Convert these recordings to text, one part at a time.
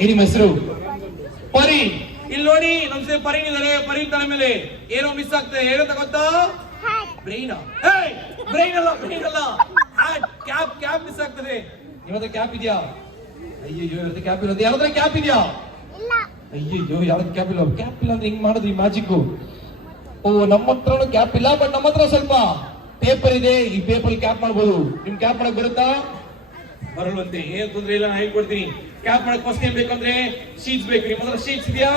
ಏನ್ ನಿಮ್ಮ ಹೆಸರು? ಪರಿ. ಇಲ್ಲಿ ನೋಡಿ ನಮ್ ಪರಿನ್ ಇದಾರೆ. ಪರಿನ್ ತಲೆ ಮೇಲೆ ಏನೋ ಮಿಸ್ ಆಗ್ತದೆ. ಏನಂತ ಗೊತ್ತಾ? ಬ್ರೈನ್. ಬ್ರೈನ್ ಅಲ್ಲ, ಬ್ರೈನ್ ಅಲ್ಲ, ಕ್ಯಾಪ್. ಕ್ಯಾಪ್ ಮಿಸ್ ಆಗ್ತದೆ. ನಿಮ್ಮತ್ರ ಕ್ಯಾಪ್ ಇದೆಯಾ? ಅಯ್ಯೋ ಇವತ್ತು ಕ್ಯಾಪ್ ಇರೋದು. ಯಾವ್ದ್ರ ಕ್ಯಾಪ್ ಇದೆಯಾ? ಅಯ್ಯೋ ಯಾವ್ದು ಕ್ಯಾಪ್ ಇಲ್ಲ. ಕ್ಯಾಪ್ ಇಲ್ಲ ಅಂದ್ರೆ ಹಿಂಗ್ ಮಾಡಿದ್ರಿ ಮ್ಯಾಜಿಕ್. ಓ ನಮ್ಮ ಹತ್ರನು ಕ್ಯಾಪ್ ಇಲ್ಲ, ಬಟ್ ನಮ್ಮ ಹತ್ರ ಸ್ವಲ್ಪ ಪೇಪರ್ ಇದೆ. ಈ ಪೇಪರ್ ಕ್ಯಾಪ್ ಮಾಡ್ಬೋದು. ನಿಮ್ ಕ್ಯಾಪ್ ಮಾಡಕ್ ಬರುತ್ತಾ? ಬರಲ್ವಂತೆ. ಏನ್ ತೊಂದ್ರೆ ಇಲ್ಲ, ನಾನು ಹೇಳ್ಕೊಡ್ತೀನಿ. ಕ್ಯಾಪ್ ಮಾಡಕ್ ಫಸ್ಟ್ ಏನ್ ಬೇಕಂದ್ರೆ ಶೀಟ್ಸ್ ಬೇಕು. ನಿಮ್ಮ ಹತ್ರ ಶೀಟ್ಸ್ ಇದೆಯಾ?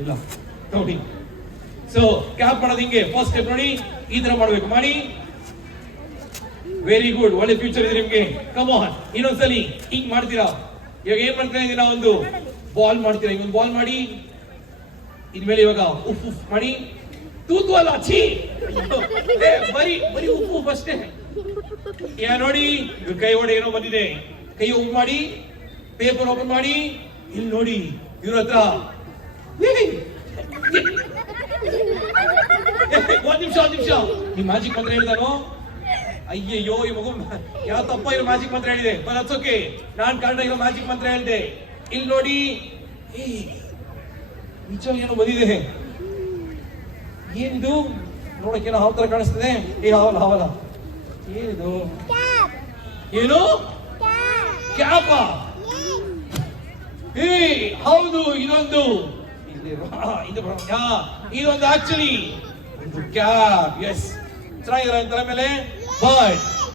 ಇಲ್ಲ ನೋಡಿ. ಸೊ ಕ್ಯಾಪ್ ಮಾಡೋದು ಹಿಂಗೆ. ಫಸ್ಟ್ ಸ್ಟೆಪ್ ನೋಡಿ, ಈ ತರ ಮಾಡ್ಬೇಕು. ಮಾಡಿ. Very good. ಒಳ್ಳೆ ಫ್ಯೂಚರ್ ಇದೆ ನಿಮ್ಗೆ. ಕಮ್ ಆನ್, ಇನ್ನೊಂದ್ಸಲಿ ಹಿಂಗ್ ಮಾಡ್ತೀರಾ. ಇವಾಗ ಏನ್ ಮಾಡ್ತಾ ಇದೀರಾ? ಒಂದು ಬಾಲ್ ಮಾಡ್ತೀರಾ. ಈಗ ಒಂದು ಬಾಲ್ ಮಾಡಿ. ಇದ್ಮೇಲೆ ಇವಾಗ ಉಫ್ ಉಫ್ ಮಾಡಿ. ತೂತು ಅಲ್ಲ, ಛೀ. ಬರೀ ಬರೀ ಉಪ್ಪು ಅಷ್ಟೇ. ಯಾ ನೋಡಿ, ಇವ್ರ ಕೈ ಒಡೆ ಏನೋ ಬಂದಿದೆ. ಕೈ ಓಪನ್ ಮಾಡಿ, ಪೇಪರ್ ಓಪನ್ ಮಾಡಿ. ಇಲ್ಲಿ ನೋಡಿ, ಇವ್ರ ಹತ್ರ ಒಂದ್ ನಿಮಿಷ. ಈ ಮ್ಯಾಜಿಕ್ ಮಂತ್ರ ಹೇಳ್ತಾನೋ? ಅಯ್ಯಯ್ಯೋ, ಈ ಮಗು ಯಾವ ತಪ್ಪ ಇರೋ ಮ್ಯಾಜಿಕ್ ಮಂತ್ರ ಹೇಳಿದೆ. ಬಟ್ ಓಕೆ, ನಾನ್ ಕನ್ನಡ ಇರೋ ಮ್ಯಾಜಿಕ್ ಮಂತ್ರ ಹೇಳಿದೆ. ಇಲ್ಲಿ ನೋಡಿ, ನಿಜ ಏನೋ ಬಂದಿದೆ. ಏನಿದು? ನೋಡಕ್ಕೆ ಹಾವು ತರ ಕಾಣಿಸ್ತದೆ. ಹಾವಲ್ಲ. ಏನಿದು? ಏನು? ಕ್ಯಾಪ? ಹೌದು, ಇದೊಂದು ಇದೊಂದು ಆಕ್ಚುಲಿ ಒಂದು ಕ್ಯಾಪ್. ಎಸ್, ಚೆನ್ನಾಗಿರ ತಲೆ ಮೇಲೆ. ಬಟ್